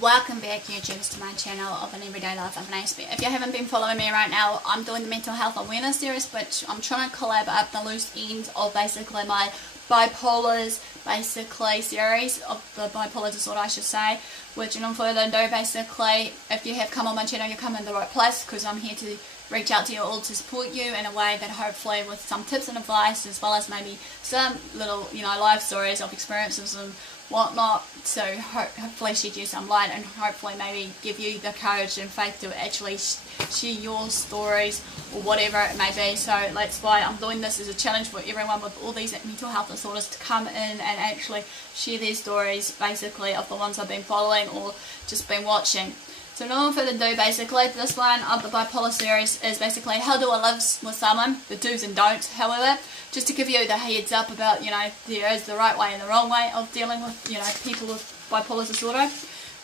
Welcome back, YouTubers, to my channel of an everyday life of an Aspie. If you haven't been following me right now, I'm doing the mental health awareness series, which I'm trying to collab up the loose ends of basically my bipolars series of the bipolar disorder, I should say. Which, and further ado, basically, if you have come on my channel, you come in the right place, because I'm here to reach out to you all to support you in a way that hopefully with some tips and advice, as well as maybe some little, life stories of experiences and whatnot, so hopefully shed you some light and hopefully maybe give you the courage and faith to actually share your stories or whatever it may be. So that's why I'm doing this as a challenge for everyone with all these mental health disorders to come in and actually share their stories, basically, of the ones I've been following or just been watching. So no further ado, basically, this one of the bipolar series is basically how do I live with someone, the do's and don'ts. However, just to give you the heads up about, there is the right way and the wrong way of dealing with, people with bipolar disorder.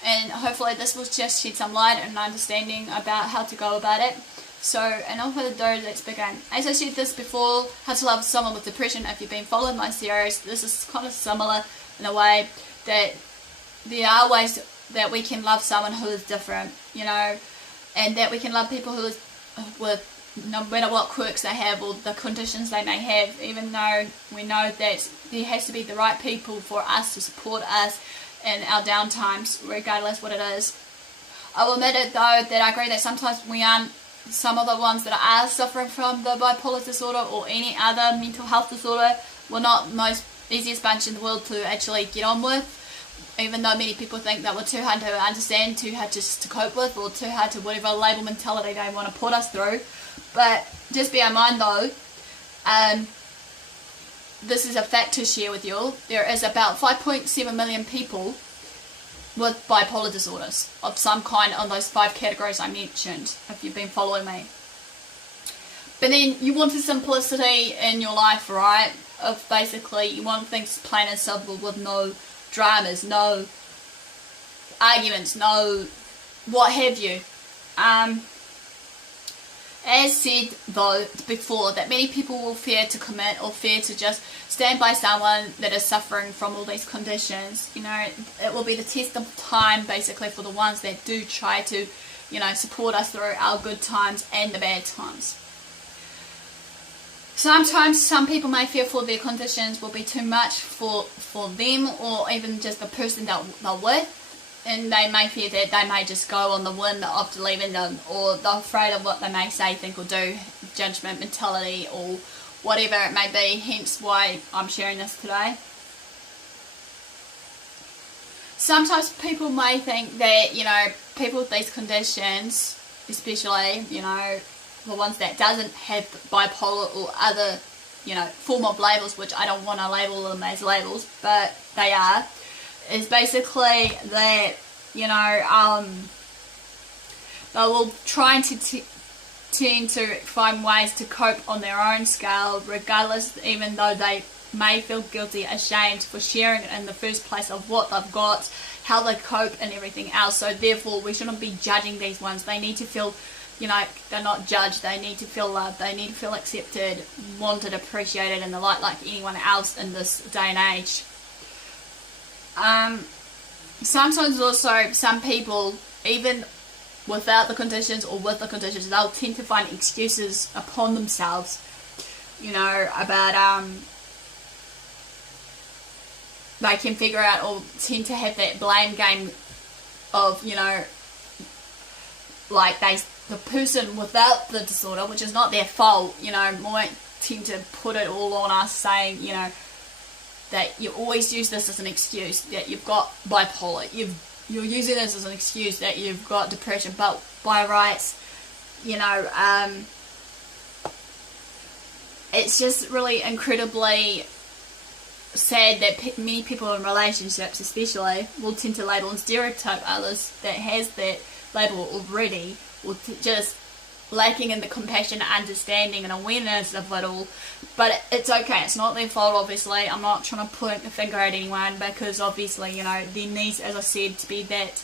And hopefully this will just shed some light and understanding about how to go about it. So, and no further ado, let's begin. As I said this before, how to love someone with depression, if you've been following my series, this is kind of similar in a way that there are ways that we can love someone who is different, and that we can love people who is with no matter what quirks they have or the conditions they may have, even though we know that there has to be the right people for us to support us in our downtimes, regardless what it is. I will admit it though that I agree that sometimes we aren't some of the ones that are suffering from the bipolar disorder or any other mental health disorder. We're not the most easiest bunch in the world to actually get on with, even though many people think that we're too hard to understand, too hard just to cope with, or too hard to whatever label mentality they want to put us through. But just bear in mind though, this is a fact to share with you. There is about 5.7 million people with bipolar disorders of some kind on those 5 categories I mentioned, if you've been following me. But then you want the simplicity in your life, right? Of basically, you want things plain and simple with no dramas, no arguments, no what have you. As said though before, that many people will fear to commit or fear to just stand by someone that is suffering from all these conditions. It will be the test of time basically for the ones that do try to, support us through our good times and the bad times. Sometimes some people may feel for their conditions will be too much for them, or even just the person that they're with, and they may fear that they may just go on the whim of leaving them, or they're afraid of what they may say, think or do, judgment mentality or whatever it may be, hence why I'm sharing this today. Sometimes people may think that, people with these conditions, especially, the ones that doesn't have bipolar or other, form of labels, which I don't want to label them as labels, but they are, is basically that, they will try to tend to find ways to cope on their own scale, regardless, even though they may feel guilty, ashamed for sharing it in the first place of what they've got, how they cope and everything else. So therefore we shouldn't be judging these ones. They need to feel, they're not judged, they need to feel loved, they need to feel accepted, wanted, appreciated in the light like anyone else in this day and age. Sometimes also some people, even without the conditions or with the conditions, they'll tend to find excuses upon themselves, about, they can figure out or tend to have that blame game of, like the person without the disorder, which is not their fault, might tend to put it all on us, saying, that you always use this as an excuse, that you've got bipolar, you're using this as an excuse that you've got depression, but by rights, it's just really incredibly sad that many people in relationships especially will tend to label and stereotype others that has that label already, or just lacking in the compassion, understanding and awareness of it all. But it's okay, it's not their fault obviously. I'm not trying to point the finger at anyone, because obviously, there needs, as I said, to be that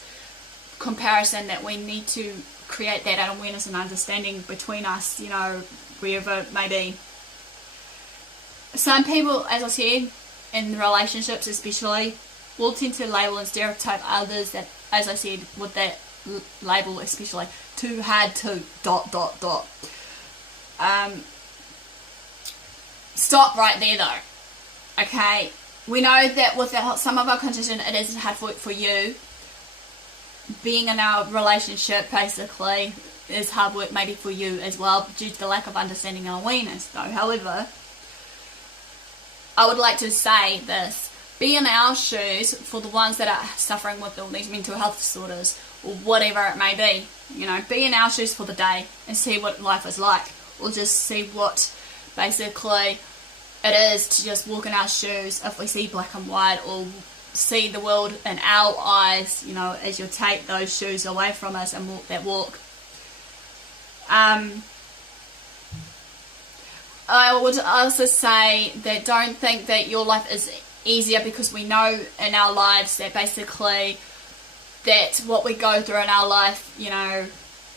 comparison, that we need to create that awareness and understanding between us, wherever it may be. Some people, as I said, in relationships especially, will tend to label and stereotype others that as I said, with that label especially, too hard to ... Stop right there though. Okay, we know that with some of our condition it is hard for you. Being in our relationship basically is hard work maybe for you as well, due to the lack of understanding and awareness though. However, I would like to say this: be in our shoes for the ones that are suffering with all these mental health disorders or whatever it may be. You know, be in our shoes for the day and see what life is like, or just see what basically it is to just walk in our shoes if we see black and white, or see the world in our eyes, you know, as you take those shoes away from us and walk that walk. I would also say that don't think that your life is easier, because we know in our lives that basically that what we go through in our life, you know,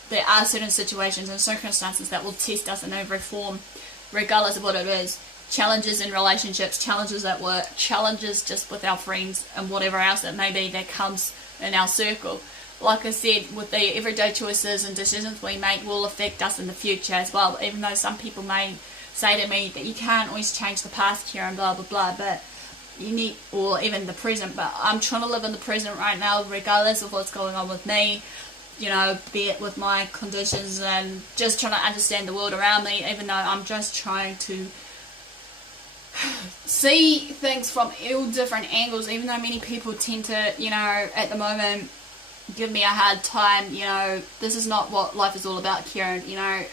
there are certain situations and circumstances that will test us in every form, regardless of what it is. Challenges in relationships, challenges at work, challenges just with our friends, and whatever else it may be that comes in our circle. Like I said, with the everyday choices and decisions we make will affect us in the future as well, even though some people may say to me that you can't always change the past here and blah blah blah, but you need, or even the present, but I'm trying to live in the present right now regardless of what's going on with me, you know, be it with my conditions, and just trying to understand the world around me, even though I'm just trying to see things from all different angles, even though many people tend to, you know, at the moment give me a hard time. You know, this is not what life is all about, Kieran. You know,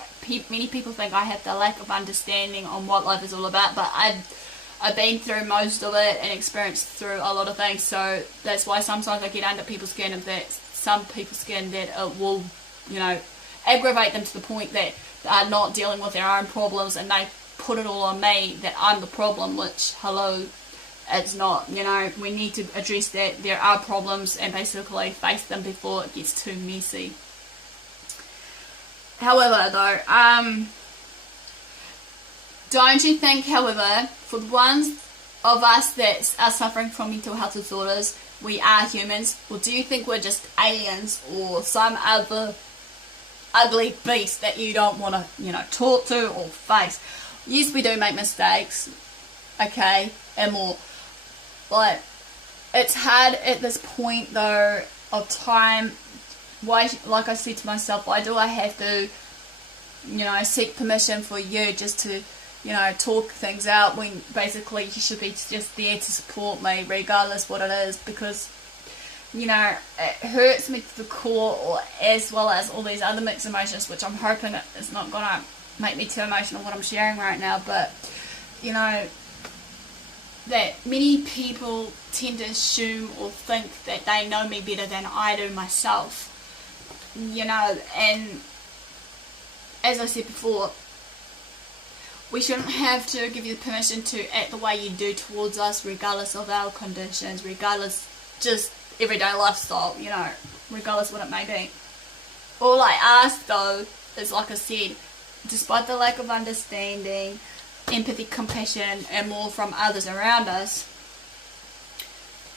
many people think I have the lack of understanding on what life is all about, but I've been through most of it and experienced through a lot of things, so that's why sometimes I get under people's skin, and that some people's skin that it will, you know, aggravate them to the point that they are not dealing with their own problems, and they put it all on me that I'm the problem, which, hello, it's not. You know, we need to address that there are problems and basically face them before it gets too messy. However though, don't you think, however, for the ones of us that are suffering from mental health disorders, we are humans? Or do you think we're just aliens or some other ugly beast that you don't want to, you know, talk to or face? Yes, we do make mistakes, okay, and more. But it's hard at this point, though, of time. Why, like I said to myself, why do I have to, you know, seek permission for you just to, you know, talk things out, when basically you should be just there to support me, regardless what it is? Because, you know, it hurts me to the core, or as well as all these other mixed emotions, which I'm hoping it's not gonna make me too emotional what I'm sharing right now. But, you know, that many people tend to assume or think that they know me better than I do myself, you know. And as I said before, we shouldn't have to give you permission to act the way you do towards us, regardless of our conditions, regardless just everyday lifestyle, you know, regardless what it may be. All I ask though is, like I said, despite the lack of understanding, empathy, compassion and more from others around us,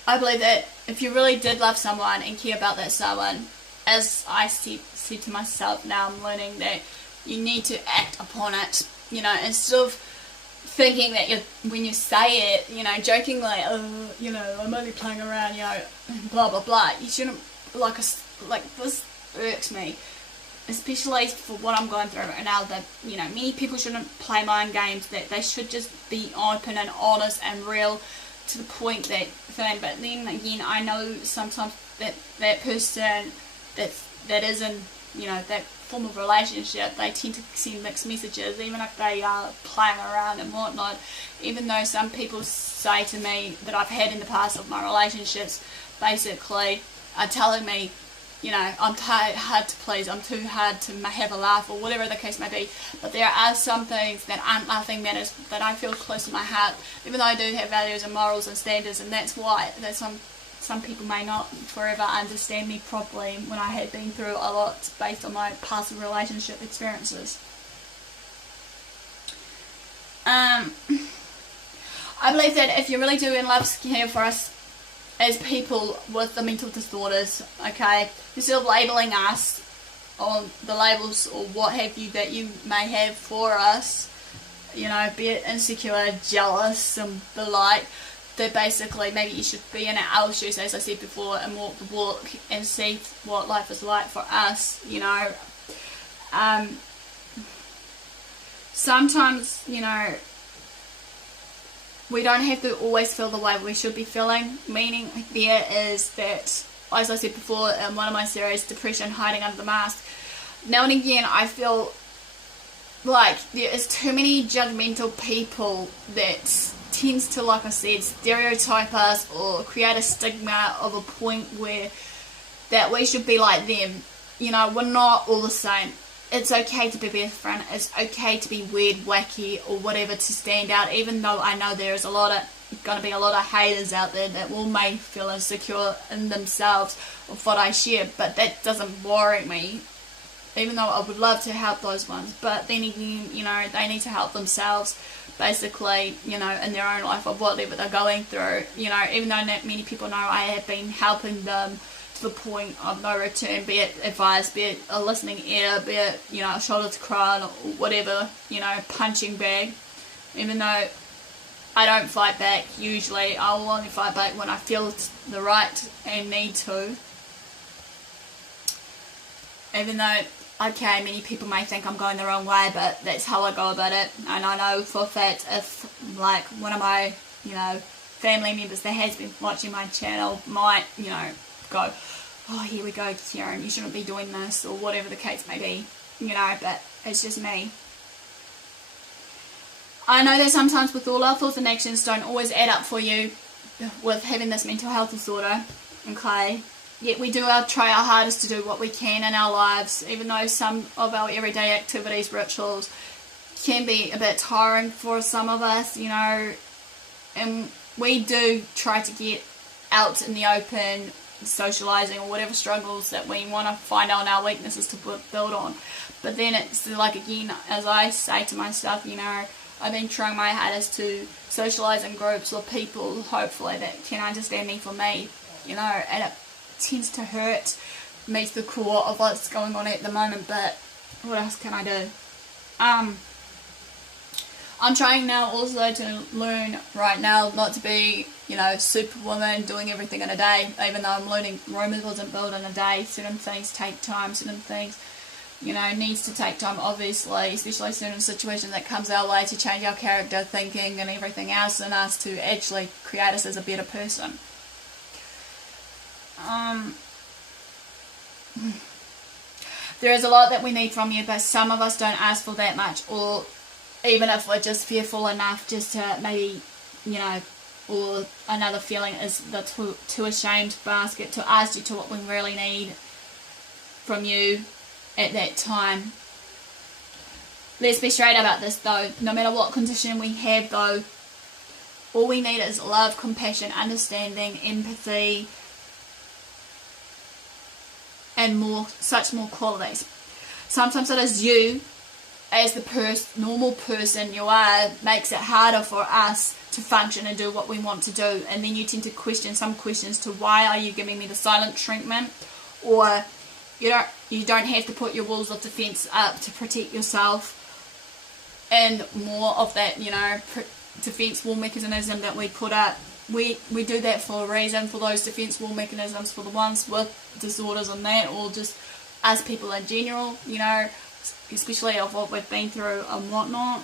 I believe that if you really did love someone and care about that someone, as I said to myself, now I'm learning that you need to act upon it, you know, instead of thinking that when you say it, you know, jokingly, you know, I'm only playing around, you know, blah blah blah. You shouldn't, like this irks me, especially for what I'm going through right now, that, you know, many people shouldn't play mind games, that they should just be open and honest and real to the point that thing. But then again, I know sometimes that person that isn't, you know, that form of relationship, they tend to send mixed messages, even if they are playing around and whatnot. Even though some people say to me that I've had in the past of my relationships, basically are telling me, you know, I'm hard to please, I'm too hard to have a laugh, or whatever the case may be. But there are some things that aren't laughing matters that I feel close to my heart, even though I do have values and morals and standards, and that's why that some people may not forever understand me properly when I had been through a lot based on my past relationship experiences. I believe that if you really do in love care for us, as people with the mental disorders, okay, instead of labeling us on the labels or what have you that you may have for us, you know, be it insecure, jealous, and the like, that basically maybe you should be in our shoes, as I said before, and walk the walk and see what life is like for us, you know. Sometimes, you know, we don't have to always feel the way we should be feeling, meaning there is that, as I said before in one of my series, depression hiding under the mask. Now and again, I feel like there is too many judgmental people that tends to, like I said, stereotype us or create a stigma of a point where that we should be like them. You know, we're not all the same. It's okay to be different. It's okay to be weird, wacky, or whatever, to stand out, even though I know there is going to be a lot of haters out there that may feel insecure in themselves of what I share, but that doesn't worry me, even though I would love to help those ones. But then again, you know, they need to help themselves, basically, you know, in their own life of whatever they're going through. You know, even though not many people know, I have been helping them to the point of no return, be it advice, be it a listening ear, be it, you know, a shoulder to cry on, or whatever, you know, punching bag. Even though I don't fight back usually, I will only fight back when I feel it's the right and need to. Even though, okay, many people may think I'm going the wrong way, but that's how I go about it. And I know for a fact, if like one of my, you know, family members that has been watching my channel might, you know, go, oh, here we go, Karen, you shouldn't be doing this, or whatever the case may be, you know, but it's just me. I know that sometimes with all our thoughts and actions don't always add up for you with having this mental health disorder, okay, yet we do try our hardest to do what we can in our lives, even though some of our everyday activities, rituals, can be a bit tiring for some of us, you know, and we do try to get out in the open, socializing, or whatever struggles that we want to find out our weaknesses to build on. But then it's like, again, as I say to myself, you know, I've been trying my hardest to socialize in groups of people, hopefully, that can understand me for me, you know, and it tends to hurt me to the core of what's going on at the moment, but what else can I do? I'm trying now also to learn right now not to be, you know, superwoman doing everything in a day, even though I'm learning Rome wasn't built in a day. Certain things take time, certain things, you know, needs to take time, obviously, especially certain situations that comes our way to change our character, thinking, and everything else in us to actually create us as a better person. There is a lot that we need from you, but some of us don't ask for that much, or even if we're just fearful enough just to maybe, you know, or another feeling is the too ashamed basket to ask you to what we really need from you at that time. Let's be straight about this though. No matter what condition we have though, all we need is love, compassion, understanding, empathy, and more qualities. Sometimes it is you, as the normal person you are, makes it harder for us to function and do what we want to do, and then you tend to question some questions to why are you giving me the silent treatment, or you don't have to put your walls of defense up to protect yourself, and more of that, you know, defense wall mechanism that we put up. We do that for a reason, for those defense wall mechanisms, for the ones with disorders and that, or just as people in general, you know, especially of what we've been through and whatnot.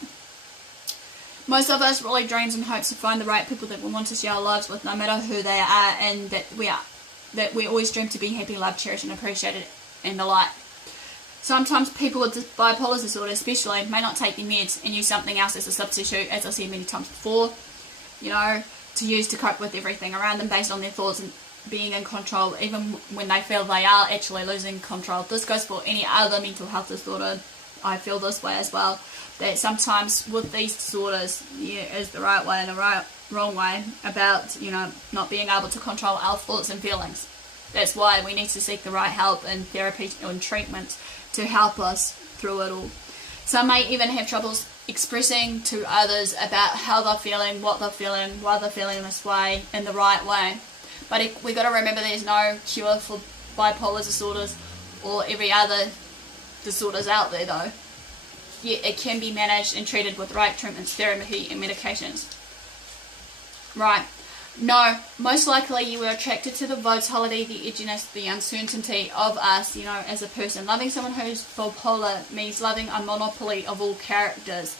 Most of us really dreams and hopes to find the right people that we want to share our lives with, no matter who they are, and that we always dream to be happy, loved, cherished, and appreciated, and the like. Sometimes people with bipolar disorder especially may not take their meds and use something else as a substitute, as I've said many times before, you know, to use to cope with everything around them based on their thoughts and being in control, even when they feel they are actually losing control. This goes for any other mental health disorder. I feel this way as well, that sometimes with these disorders, is the right way and the wrong way about, you know, not being able to control our thoughts and feelings. That's why we need to seek the right help and therapy and treatment to help us through it all. Some may even have troubles expressing to others about how they're feeling, what they're feeling, why they're feeling this way, in the right way. But we got to remember there's no cure for bipolar disorders or every other disorders out there though. Yet it can be managed and treated with right treatments, therapy and medications. Right. No, most likely you were attracted to the volatility, the edginess, the uncertainty of us, as a person. Loving someone who's bipolar means loving a monopoly of all characters.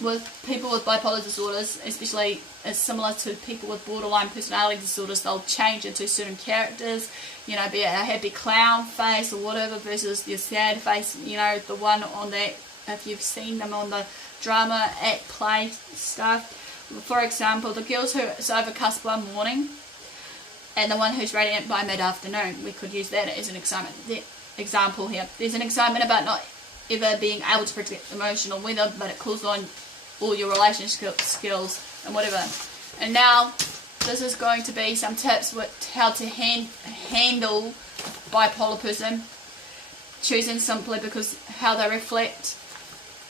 With people with bipolar disorders, especially as similar to people with borderline personality disorders, they'll change into certain characters, be it a happy clown face or whatever versus your sad face, the one on that, if you've seen them on the drama act play stuff. For example, the girls who is overcast by morning and the one who's radiant by mid-afternoon. We could use that as an example here. There's an excitement about not ever being able to predict emotional weather, but it calls on all your relationship skills and whatever. And now, this is going to be some tips with how to handle bipolar person. Choosing simply because how they reflect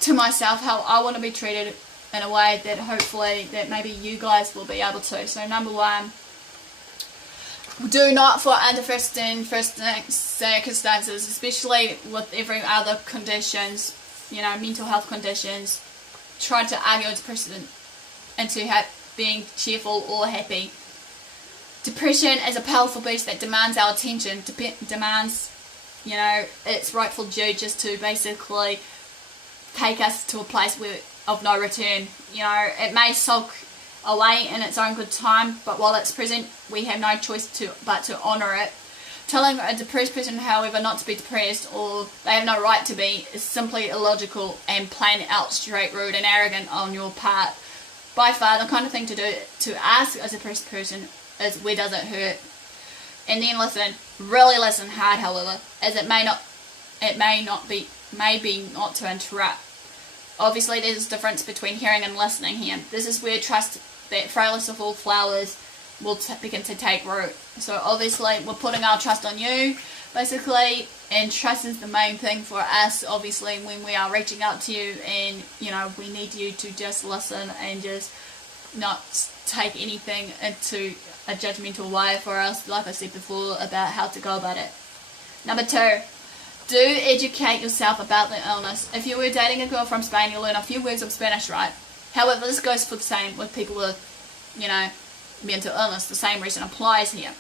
to myself, how I want to be treated in a way that hopefully that maybe you guys will be able to. So number one, do not fall under foreseen circumstances, especially with every other conditions, mental health conditions. Try to argue the person into being cheerful or happy. Depression is a powerful beast that demands our attention, demands, its rightful due just to basically take us to a place of no return. It may sulk away in its own good time, but while it's present, we have no choice but to honour it. Telling a depressed person, however, not to be depressed or they have no right to be is simply illogical and plain out straight rude and arrogant on your part. By far, the kind of thing to do to ask a depressed person is where does it hurt? And then listen, really listen hard, however, as it may be not to interrupt. Obviously, there's a difference between hearing and listening here. This is where trust, that frailest of all flowers, will begin to take root. So obviously, we're putting our trust on you, basically, and trust is the main thing for us, obviously, when we are reaching out to you, and, we need you to just listen and just not take anything into a judgmental way for us, like I said before, about how to go about it. Number two, do educate yourself about the illness. If you were dating a girl from Spain, you'll learn a few words of Spanish, right? However, this goes for the same with people with, mental illness. The same reason applies here.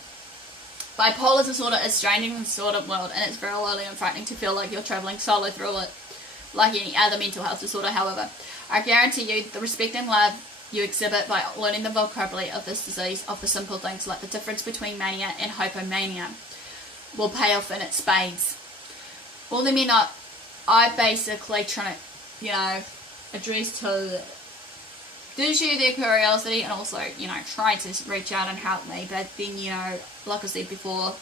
Bipolar disorder is strange in the disordered world, and it's very lonely and frightening to feel like you're travelling solo through it, like any other mental health disorder. However, I guarantee you the respect and love you exhibit by learning the vocabulary of this disease, of the simple things like the difference between mania and hypomania, will pay off in its spades. All the men I basically trying to, address to do share their curiosity and also, try to reach out and help me. But then, like I said before,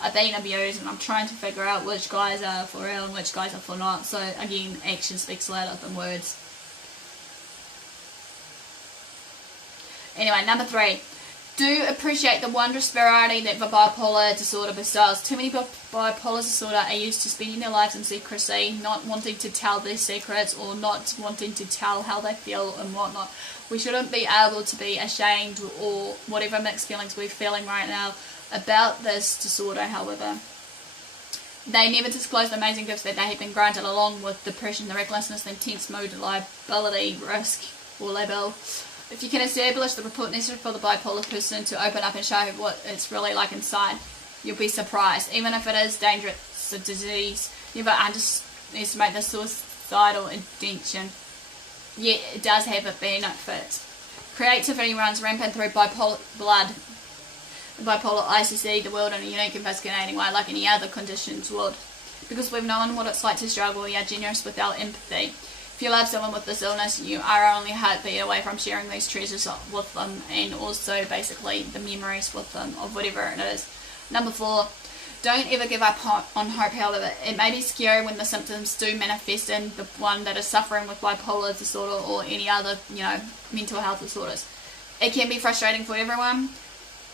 I've been abused and I'm trying to figure out which guys are for real and which guys are for not. So again, action speaks louder than words. Anyway, number three. Do appreciate the wondrous variety that the bipolar disorder bestows. Too many bipolar disorder are used to spending their lives in secrecy, not wanting to tell their secrets or not wanting to tell how they feel and whatnot. We shouldn't be able to be ashamed or whatever mixed feelings we're feeling right now about this disorder, however. They never disclose the amazing gifts that they have been granted along with depression, the recklessness, the intense mood, liability, risk, or label. If you can establish the report necessary for the bipolar person to open up and show what it's really like inside, you'll be surprised. Even if it is dangerous, a disease, never underestimate the suicidal intention. Yet it does have a benefit. Creativity runs rampant through bipolar blood. The bipolar ICC, the world in a unique and fascinating way, like any other conditions would. Because we've known what it's like to struggle, we are generous with our empathy. If you love someone with this illness, you are only a heartbeat away from sharing these treasures with them and also basically the memories with them of whatever it is. Number four, don't ever give up on hope, however. It may be scary when the symptoms do manifest in the one that is suffering with bipolar disorder or any other, mental health disorders. It can be frustrating for everyone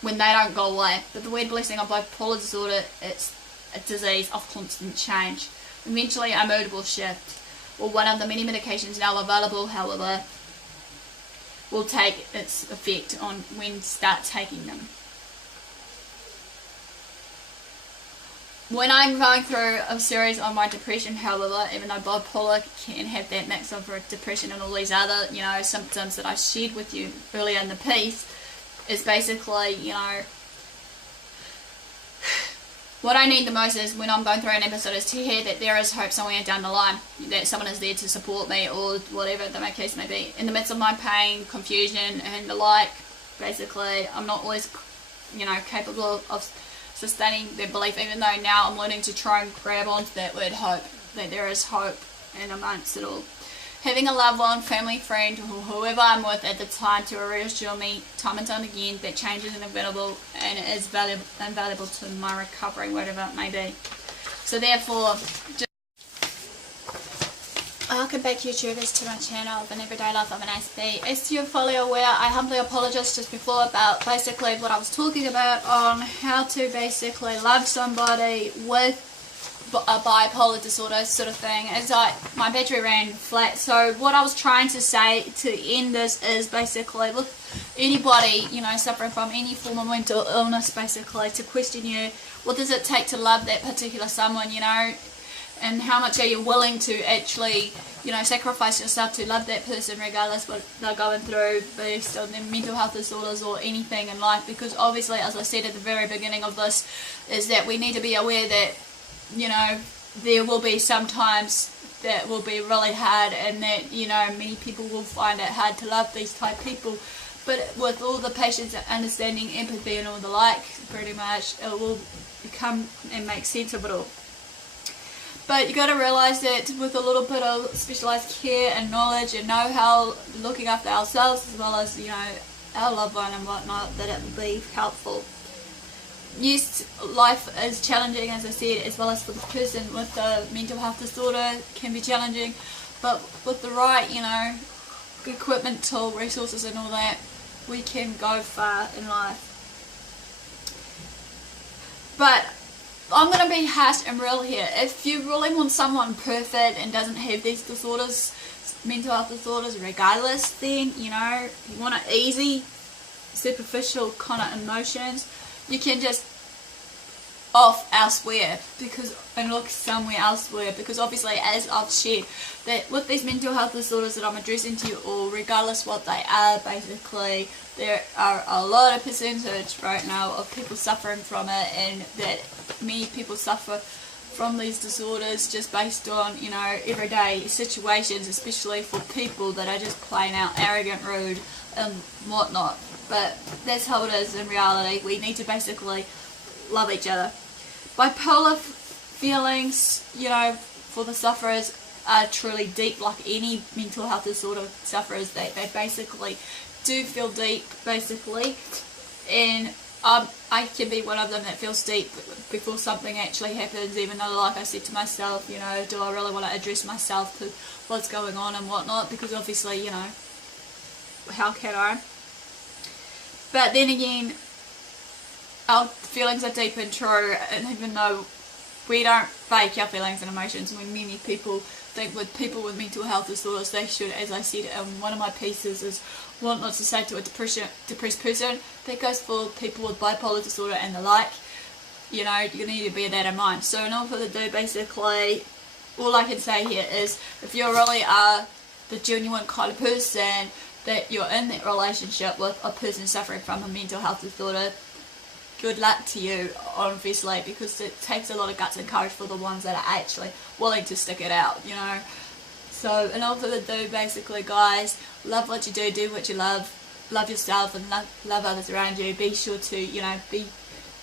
when they don't go away, but the weird blessing of bipolar disorder, it's a disease of constant change. Eventually a mood will shift. Or one of the many medications now available, however, will take its effect on when you start taking them. When I'm going through a series on my depression, however, even though bipolar can have that mix of depression and all these other, symptoms that I shared with you earlier in the piece, is basically, what I need the most is when I'm going through an episode is to hear that there is hope somewhere down the line, that someone is there to support me or whatever the case may be. In the midst of my pain, confusion and the like, basically, I'm not always, capable of sustaining their belief, even though now I'm learning to try and grab onto that word hope, that there is hope in amongst it all. Having a loved one, family, friend, or whoever I'm with at the time to reassure me time and time again that change is inevitable and it is invaluable to my recovery, whatever it may be. So therefore, welcome back YouTubers to my channel of an everyday life of an Aspie. As you're fully aware, I humbly apologise just before about basically what I was talking about on how to basically love somebody with a bipolar disorder sort of thing, as my battery ran flat. So what I was trying to say to end this is basically, look, anybody suffering from any form of mental illness, basically, to question you, what does it take to love that particular someone, and how much are you willing to actually sacrifice yourself to love that person regardless what they're going through based on their mental health disorders or anything in life. Because obviously, as I said at the very beginning of this, is that we need to be aware that there will be some times that will be really hard, and that many people will find it hard to love these type of people, but with all the patience and understanding, empathy and all the like, pretty much it will become and make sense of it all. But you got to realise that with a little bit of specialised care and knowledge and know-how, looking after ourselves as well as our loved one and whatnot, that it will be helpful. Yes, life is challenging, as I said, as well as for the person with the mental health disorder can be challenging, but with the right, equipment, tool, resources and all that, we can go far in life. But I'm going to be harsh and real here. If you really want someone perfect and doesn't have these disorders, mental health disorders regardless, then, you want an easy, superficial kind of emotions, you can just off elsewhere and look somewhere elsewhere, because obviously, as I've shared, that with these mental health disorders that I'm addressing to you all, regardless what they are, basically there are a lot of percentage right now of people suffering from it, and that many people suffer from these disorders just based on everyday situations, especially for people that are just plain out arrogant, rude and whatnot. But that's how it is in reality. We need to basically love each other. Bipolar feelings, for the sufferers are truly deep, like any mental health disorder sufferers. They basically do feel deep, basically. And I can be one of them that feels deep before something actually happens, even though, like I said to myself, do I really want to address myself to what's going on and whatnot, because obviously, how can I? But then again, our feelings are deep and true, and even though we don't fake our feelings and emotions, when many people think with people with mental health disorders, they should, as I said in one of my pieces, is what not to say to a depressed person. That goes for people with bipolar disorder and the like. You need to bear that in mind. So in order to do, basically, all I can say here is, if you really are the genuine kind of person that you're in that relationship with a person suffering from a mental health disorder, good luck to you, obviously, because it takes a lot of guts and courage for the ones that are actually willing to stick it out, So in order to do, basically, guys, love what you do what you love yourself and love others around you. Be sure to, be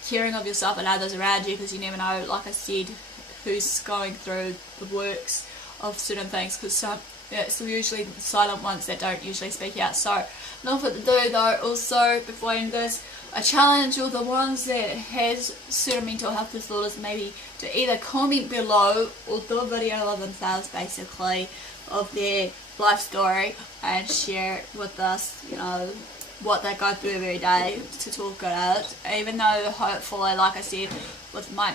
caring of yourself and others around you, because you never know, like I said, who's going through the works of certain things, because it's usually the silent ones that don't usually speak out. So, not for to do though, also, before I end this, I challenge all the ones that has certain mental health disorders maybe to either comment below or do a video of themselves, basically, of their life story, and share it with us, what they go through every day to talk it out. Even though hopefully, like I said, with my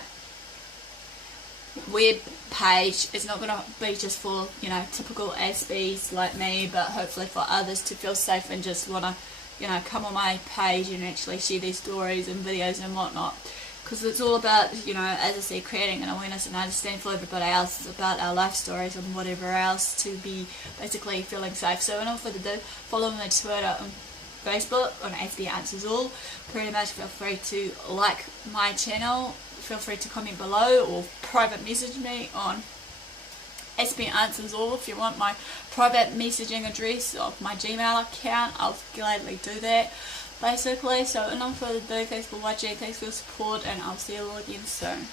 web page is not going to be just for, you know, typical Aspies like me, but hopefully for others to feel safe and just want to, you know, come on my page and actually share these stories and videos and whatnot. Because it's all about, you know, as I said, creating an awareness and understanding for everybody else. It's about our life stories and whatever else to be basically feeling safe. So without further ado, follow me on Twitter and Facebook on AspieAnswersAll. Pretty much feel free to like my channel. Feel free to comment below or private message me on AspieAnswersAll if you want my private messaging address of my Gmail account. I'll gladly do that, basically. So without further ado, thanks for watching, thanks for your support, and I'll see you all again soon.